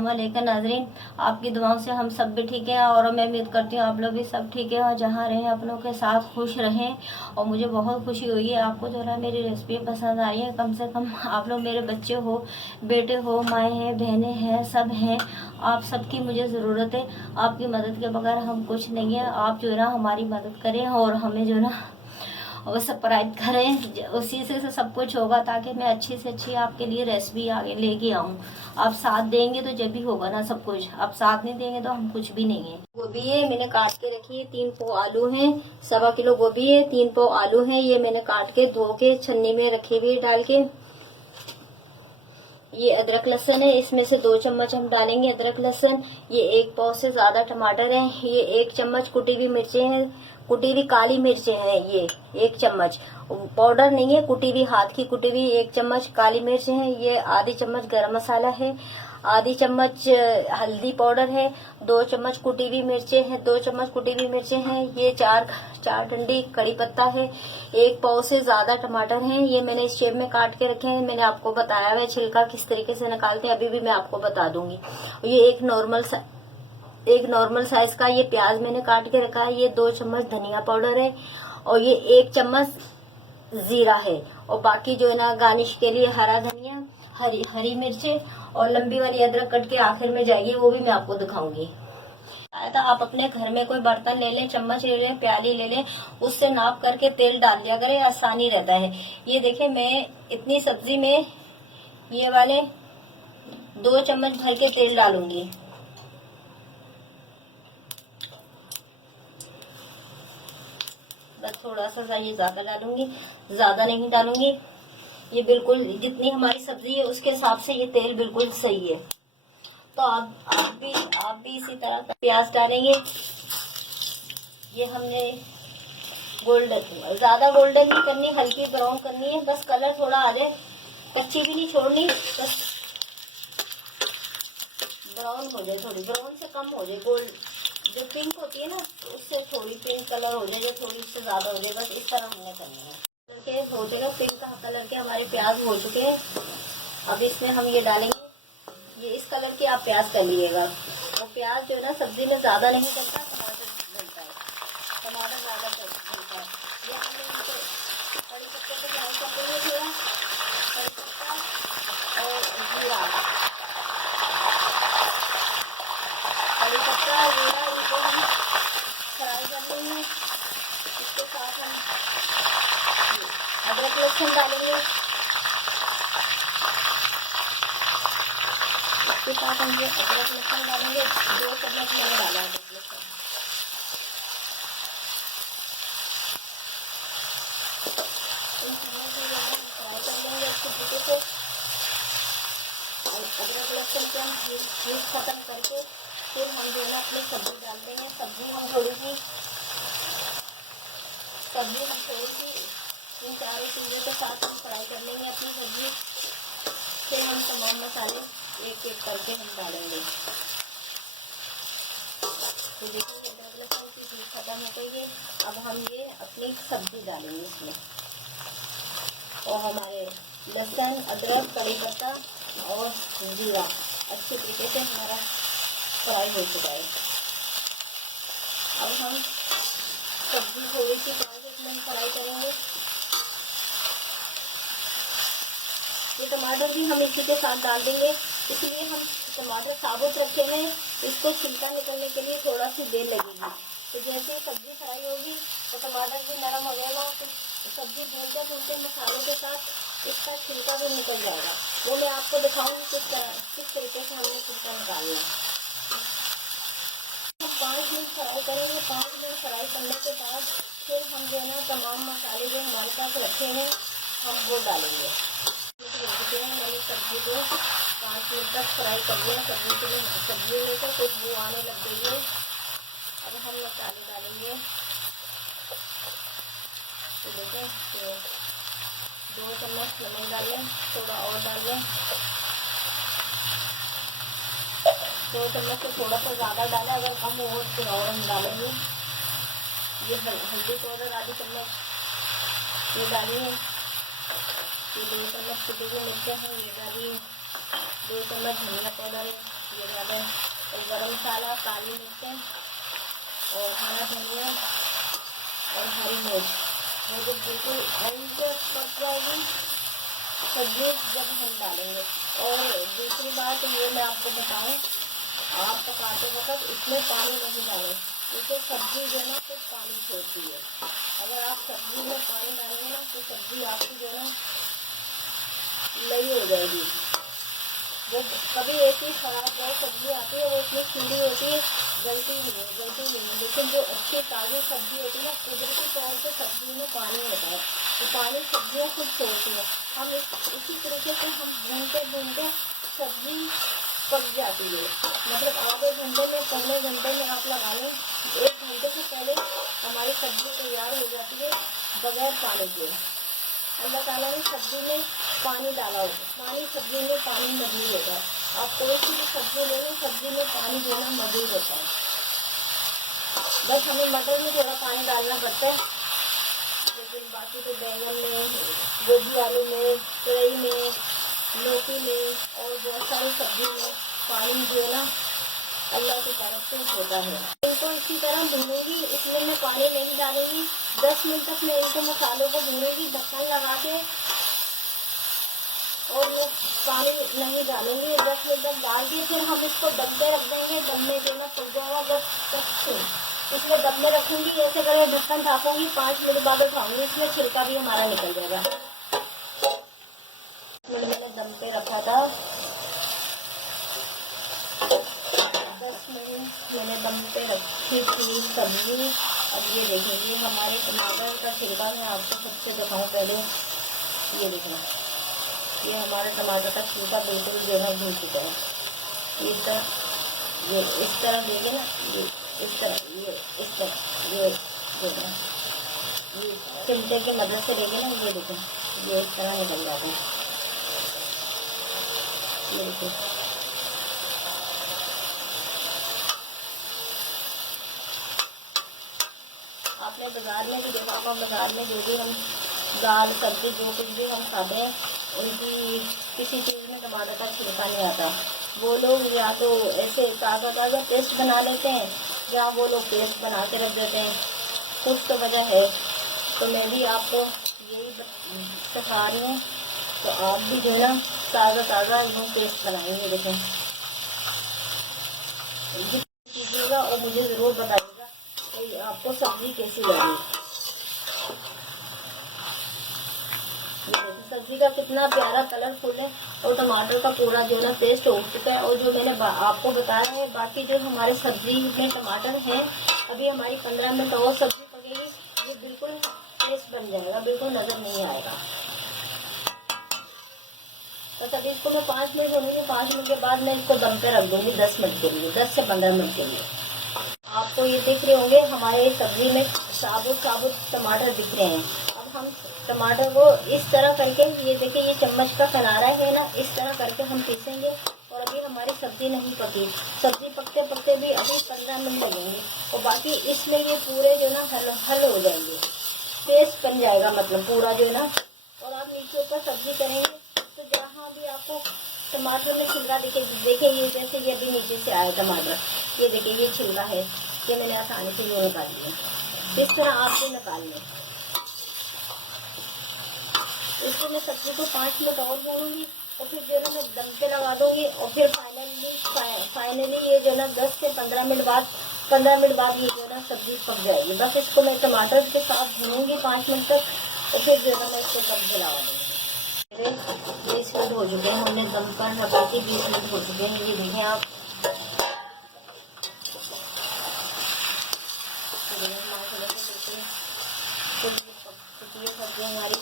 वालेकुम नाजरीन, आपकी दुआओं से हम सब भी ठीक हैं और मैं उम्मीद करती हूँ आप लोग भी सब ठीक है और जहाँ रहें अपनों के साथ खुश रहें। और मुझे बहुत खुशी हुई है आपको जो है मेरी रेसिपी पसंद आ रही है। कम से कम आप लोग मेरे बच्चे हो, बेटे हो, माएँ हैं, बहनें हैं, सब हैं। आप सबकी मुझे ज़रूरत है। आपकी मदद के बगैर हम कुछ नहीं है। आप जो है ना हमारी मदद करें और हमें जो है ना और सब्सक्राइब करें, उसी से सब कुछ होगा ताकि मैं अच्छी से अच्छी आपके लिए रेसिपी आगे लेके आऊँ। आप साथ देंगे तो जब भी होगा ना सब कुछ, आप साथ नहीं देंगे तो हम कुछ भी नहीं है। गोभी है मैंने काट के रखी है, 3 पाव आलू हैं, 1.25 किलो गोभी है, 3 पाव आलू हैं, ये मैंने काट के धो के छन्नी में रखी हुई डाल के। ये अदरक लहसुन है, इसमें से 2 चम्मच हम डालेंगे अदरक लहसुन। ये 1 पाव से ज्यादा टमाटर है, ये 1 चम्मच कुटी हुई मिर्चें हैं, कुटी हुई काली मिर्चें हैं, ये 1 चम्मच पाउडर नहीं है, कुटी हुई हाथ की कुटी हुई 1 चम्मच काली मिर्च है। ये आधी चम्मच गरम मसाला है, आधी चम्मच हल्दी पाउडर है, 2 चम्मच कुटी हुई मिर्चें हैं, 2 चम्मच कुटी हुई मिर्चें हैं। ये चार डंडी कड़ी पत्ता है, 1 पाव से ज्यादा टमाटर हैं। ये मैंने इस शेप में काट के रखे हैं। मैंने आपको बताया है छिलका किस तरीके से निकालते हैं, अभी भी मैं आपको बता दूंगी। ये एक नॉर्मल साइज का ये प्याज मैंने काट के रखा है। ये 2 चम्मच धनिया पाउडर है और ये 1 चम्मच जीरा है। और बाकी जो है ना गार्निश के लिए हरा धनिया, हरी मिर्चें और लंबी वाली अदरक कट के आखिर में जाएगी, वो भी मैं आपको दिखाऊंगी। तो आप अपने घर में कोई बर्तन ले लें, चम्मच ले लें, प्याली ले लें, उससे नाप करके तेल डाल दिया करें, आसानी रहता है। ये देखें मैं इतनी सब्जी में ये वाले 2 चम्मच भर के तेल डालूंगी। बस थोड़ा सा ये ज्यादा डालूंगी, ज्यादा नहीं डालूंगी। ये बिल्कुल जितनी हमारी सब्जी है उसके हिसाब से ये तेल बिल्कुल सही है। तो आप भी इसी तरह का प्याज डालेंगे। ये हमने ज्यादा गोल्डन नहीं करनी, हल्की ब्राउन करनी है, बस कलर थोड़ा आ जाए, कच्ची भी नहीं छोड़नी, बस ब्राउन हो जाए, थोड़ी ब्राउन से कम हो जाए, गोल्ड जो पिंक होती है ना उससे थोड़ी पिंक कलर हो जाए, जो थोड़ी से ज्यादा हो जाए, बस इस तरह हमने करना है। के हो जाएगा पिंक का कलर के हमारे प्याज हो चुके हैं। अब इसमें हम ये डालेंगे, ये इस कलर के आप प्याज कर लीजिएगा। और प्याज जो है ना सब्जी में ज्यादा नहीं करता, टमाटर डलता है, टमाटर ज्यादा डलता है। ये हमने कड़ी पत्ते को फ्राई कर देंगे, थोड़ा कड़ी पत्ता और जीरा, कड़ी पत्ता जीरा इसको हम फ्राई कर लेंगे। इसके साथ हम अदरक लहसुन डालेंगे, इसके साथ हम ये अदरक लहसुन डालेंगे, 2 चम्मच मैंने डाला अदरक लहसुन। इन चीज़ों को फ्राई कर लेंगे अच्छे तरीके से। अदरक लहसुन के हम यूज खत्म करके फिर हम जो है अपनी सब्जी डालते हैं। सब्जी हम थोड़ी सी इन सारी चीज़ों के साथ हम फ्राई कर लेंगे अपनी सब्जी। फिर हम तमाम मसाले एक एक करके हम डालेंगे। तो देखिए अदरक लहसुन की चीज़ खत्म हो गई है। अब हम ये अपनी सब्जी डालेंगे इसमें, और हमारे लहसुन, अदरक, कड़ी पत्ता और जीरा अच्छे तरीके से हमारा फ्राई हो चुका है। अब हम सब्जी थोड़ी सी इसमें फ्राई करेंगे। ये टमाटर भी हम इसी के साथ डाल देंगे, इसलिए हम टमाटर साबुत रखे हैं, इसको छिलका निकलने के लिए थोड़ा सी देर लगेगी। तो जैसे ही सब्जी फ्राई होगी तो टमाटर भी नरम हो जाएगा, तो सब्जी भूनते भूनते मसालों के साथ इसका छिलका भी निकल जाएगा। वो मैं आपको दिखाऊंगी किस तरीके से हमने छिलका निकालना है। हम 5 मिनट फ्राई करेंगे। 5 मिनट फ्राई करने के बाद फिर हम जो है ना तमाम मसाले जो हमारे पास रखे हैं हम वो डालेंगे। मैंने सब्जी को 5 मिनट तक फ्राई कर लिया। सब्जी में तो खुशबू आने लग गई है। अब हम मसाले डालेंगे। तो देखें तो 2 चम्मच नमक डालें, थोड़ा और डालें, 2 चम्मच से थोड़ा सा ज़्यादा डाला, अगर कम हो फिर और हम डालेंगे। ये हल्दी पाउडर आधी चम्मच ये डालिए। ये 2 चम्मच कुटी हुई मिर्चें हैं ये डालिए। 2 चम्मच धनिया पाउडर है, ये डालें, और गरम मसाला, काली मिर्चें और हरा धनिया और हरी मिर्च। वो जब बिल्कुल हल्के पक जाएगी सब्जी जब हम डालेंगे। और दूसरी बात ये मैं आपको बताऊँ, आप पकाते वक्त इसमें पानी नहीं डालें, क्योंकि सब्जी जो है ना कुछ पानी छोड़ती है। अगर आप सब्जी में पानी डालेंगे ना तो सब्जी आपकी जो है ना लई हो जाएगी। वो कभी एक ही खराब बहुत सब्जी आती है, वो उसमें खिली होती है, गलती नहीं है। लेकिन जो अच्छी ताज़ी सब्जी होती है ना, कुदरती तौर पे सब्जी में पानी होता है, तो पानी सब्जियाँ खुद छोड़ती है। हम इसी तरीके से हम भूनते सब्जी पक जाती है। मतलब आधे घंटे में, पौने घंटे में आप लगा लें, 1 घंटे से पहले हमारी सब्जी तैयार हो जाती है बगैर पानी के। अल्लाह ताला ने सब्जी में पानी डाला होगा, सब्जी में पानी मौजूद होता है। आप कोई सी भी सब्जी ले लें, सब्जी में पानी देना मौजूद होता है। बस हमें मटर में थोड़ा पानी डालना पड़ता है, लेकिन बाकी तो बैंगन में, गोभी आलू में, तुरई में, लौकी में और बहुत सारी सब्जी में पानी जो है ना अल्लाह की तरफ से होता है। इनको इसी तरह भूनूंगी, इसमें मैं पानी नहीं डालूंगी। 10 मिनट तक मैं इनको मसालों को भूनूंगी ढक्कन लगा के, और वो पानी नहीं डालूंगी। 10 मिनट तक डाल के फिर हम इसको दम पे रख देंगे। दम में जो ना फूल जाएगा, जब तक इसमें दम में रखूंगी, ऐसे करके ढक्कन ढाकूंगी, 5 मिनट बाद उठाऊंगी, इसमें छिलका भी हमारा निकल जाएगा। मैंने दम पे रखा था, 10 मिनट मैंने दम पे रखी थी सब्जी। अब ये देखेंगे हमारे टमाटर का छिलका, मैं आपको सबसे दिखाऊँ पहले। ये देखें, ये हमारा टमाटर का छिलका बिल्कुल जो है भून चुका है। ये इस तरह देखें ना, ये इस तरह, ये चिमटे की मदद से देखें ना, ये देखें, ये इस तरह निकल जाता है। ये देखिए, आपने बाज़ार में भी देखा होगा, बाज़ार में जो भी हम दाल सब्जी जो कुछ भी हम खाते हैं, उनकी किसी चीज़ में टमाटर का छिलका नहीं आता। वो लोग या तो ऐसे ताज़ा पेस्ट बना लेते हैं, या वो लोग पेस्ट बना के रख देते हैं। कुछ तो वजह है, तो मैं भी आपको यही सिखा रही हूँ, तो आप भी जो है ना ताज़ा एकदम पेस्ट बनाएंगे। देखें, कीजिएगा और मुझे ज़रूर बताइएगा आपको सब्जी कैसी लगी। सब्जी का कितना प्यारा कलरफुल है, और टमाटर का पूरा जो ना पेस्ट हो चुका है। और जो मैंने आपको बताया है, बाकी जो हमारे सब्जी में टमाटर है, अभी हमारी 15 मिनट और सब्जी पकेगी, ये बिल्कुल पेस्ट बन जाएगा, बिल्कुल नजर नहीं आएगा। बस अभी इसको मैं 5 मिनट होंगे, 5 मिनट के बाद मैं इसको दम पे रख दूंगी 10 मिनट के लिए, 10 से 15 मिनट के लिए। आपको ये दिख रहे होंगे हमारे सब्जी में साबुत टमाटर दिख रहे हैं। अब हम टमाटर को इस तरह करके, ये देखिए, ये चम्मच का किनारा है ना, इस तरह करके हम पीसेंगे। और अभी हमारी सब्जी नहीं पकी, सब्जी पकते पकते भी अभी 15 मिनट लगेंगे, और बाकी इसमें ये पूरे जो ना हल हो जाएंगे, पेस्ट बन जाएगा, मतलब पूरा जो ना। और आप नीचे ऊपर सब्जी करेंगे तो जहाँ भी आपको टमाटर में छिलका देखिए, ये जैसे ये अभी नीचे से आया टमाटर, ये देखिए ये छिलका है, ये मैंने आसानी से ये निकाल लिया। इस तरह आपको निकाल लें। इसको मैं सब्जी को 5 मिनट और भूनूंगी, और फिर जो है मैं दम पे लगा दूंगी, और फिर फाइनली ये जो ना 10 से 15 मिनट बाद ये जो ना सब्जी पक जाएगी। बस इसको मैं टमाटर के साथ भूनूंगी 5 मिनट तक, और फिर जो है मैं इसको दम पे लगा दूँगी। 20 मिनट हो चुके हैं, हमने दम पर लगा के 20 मिनट हो चुके हैं। ये देखें आप, सब्जी हमारी।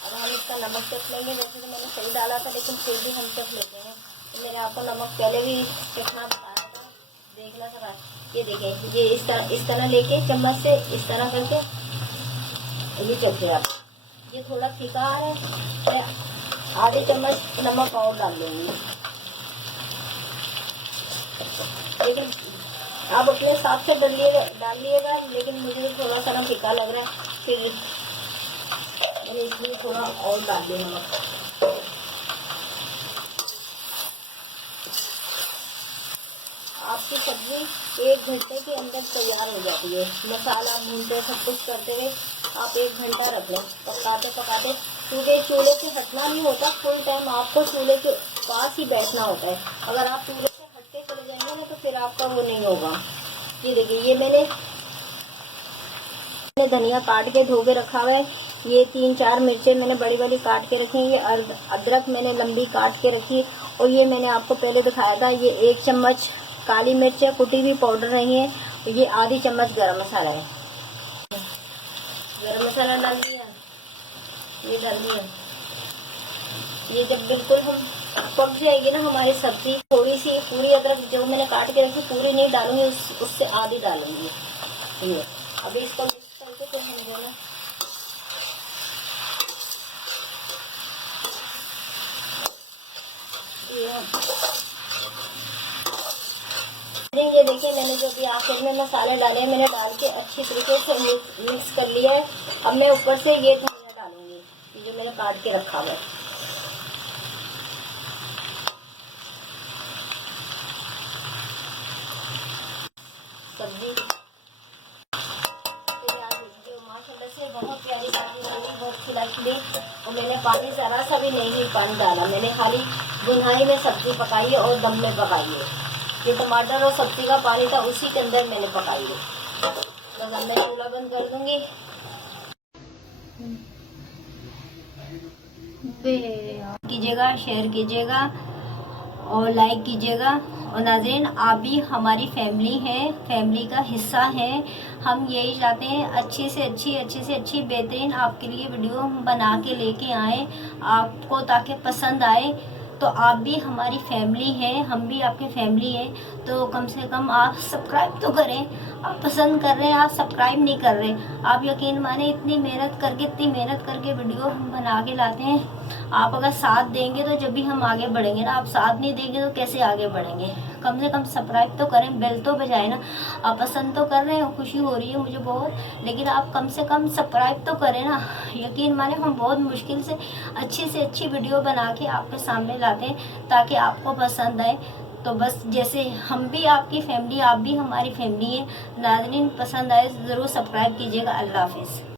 अब हम इसका नमक चख लेंगे। वैसे तो मैंने सही डाला था, लेकिन फिर भी हम चख लेते हैं। तो मैंने आपको नमक पहले भी चखना बताया था, देखना था। ये देखें, ये इस तरह लेके चम्मच से इस तरह करके ये चखिए आप। ये थोड़ा फीका है, मैं आधे चम्मच नमक और डाल दूँगी, लेकिन आप अपने हिसाब से डाल लिएगा। लेकिन मुझे थोड़ा सा ना फीका लग रहा है, फिर मैंने इसलिए थोड़ा और डाल दिया नमक। आपकी सब्जी 1 घंटे के अंदर तैयार हो जाती है। मसाला भूनते सब कुछ करते हुए आप 1 घंटा रख लें पकाते पकाते, क्योंकि चूल्हे से हटना नहीं होता, फुल टाइम आपको चूल्हे के पास ही बैठना होता है। अगर आप चूल्हे से हटते चले जाएंगे ना तो फिर आपका वो नहीं होगा। ये देखिए, ये मैंने धनिया काट के धो के रखा हुआ है। ये 3-4 मिर्चें मैंने बड़ी बड़ी काट के रखी हैं। ये अदरक मैंने लंबी काट के रखी। और ये मैंने आपको पहले दिखाया था, ये 1 चम्मच काली मिर्च है, कुटी हुई पाउडर नहीं है। और ये आधी चम्मच गरम मसाला है। गरम मसाला डाल दिया, ये डाल दिया। ये जब बिल्कुल हम पक जाएगी ना हमारी सब्जी, थोड़ी सी पूरी अदरक जो मैंने काट के रखी पूरी नहीं डालूंगी, उससे आधी डालूंगी। ये अभी इसको मिक्स करके तो हम देना, ये देखिए मैंने जो भी आखिर में मसाले डाले मैंने डाल के अच्छी तरीके से मिक्स कर लिया है। अब मैं ऊपर से ये धनिया डालूंगी, ये जो मैंने काट के रखा हुआ है। सब्जी माशाल्लाह से बहुत प्यारी सब्जी बनी, बहुत खिली। और मैंने पानी जरा सा भी नहीं पानी डाला, मैंने खाली बुनाई में सब्जी पकाई है और दम में पकाई है। ये टमाटर और सब्जी का पानी था उसी के अंदर मैंने पकाई है। तो अब मैं चूल्हा बंद कर दूंगी। कीजिएगा, शेयर कीजिएगा और लाइक कीजिएगा। और नाज़रीन, आप भी हमारी फैमिली हैं, फैमिली का हिस्सा हैं। हम यही चाहते हैं अच्छी से अच्छी बेहतरीन आपके लिए वीडियो बना के लेके आएँ आपको, ताकि पसंद आए। तो आप भी हमारी फैमिली हैं, हम भी आपकी फैमिली हैं, तो कम से कम आप सब्सक्राइब तो करें। आप पसंद कर रहे हैं, आप सब्सक्राइब नहीं कर रहे। आप यकीन माने इतनी मेहनत करके वीडियो हम बना के लाते हैं। आप अगर साथ देंगे तो जब भी हम आगे बढ़ेंगे ना, आप साथ नहीं देंगे तो कैसे आगे बढ़ेंगे। कम से कम सब्सक्राइब तो करें, बेल तो बजाए ना। आप पसंद तो कर रहे हैं, खुशी हो रही है मुझे बहुत, लेकिन आप कम से कम सब्सक्राइब तो करें ना। यकीन माने हम बहुत मुश्किल से अच्छी वीडियो बना के आपके सामने लाते हैं ताकि आपको पसंद आए। तो बस जैसे हम भी आपकी फैमिली, आप भी हमारी फैमिली है। नाज़रीन, पसंद आए ज़रूर सब्सक्राइब कीजिएगा। अल्लाह हाफिज़।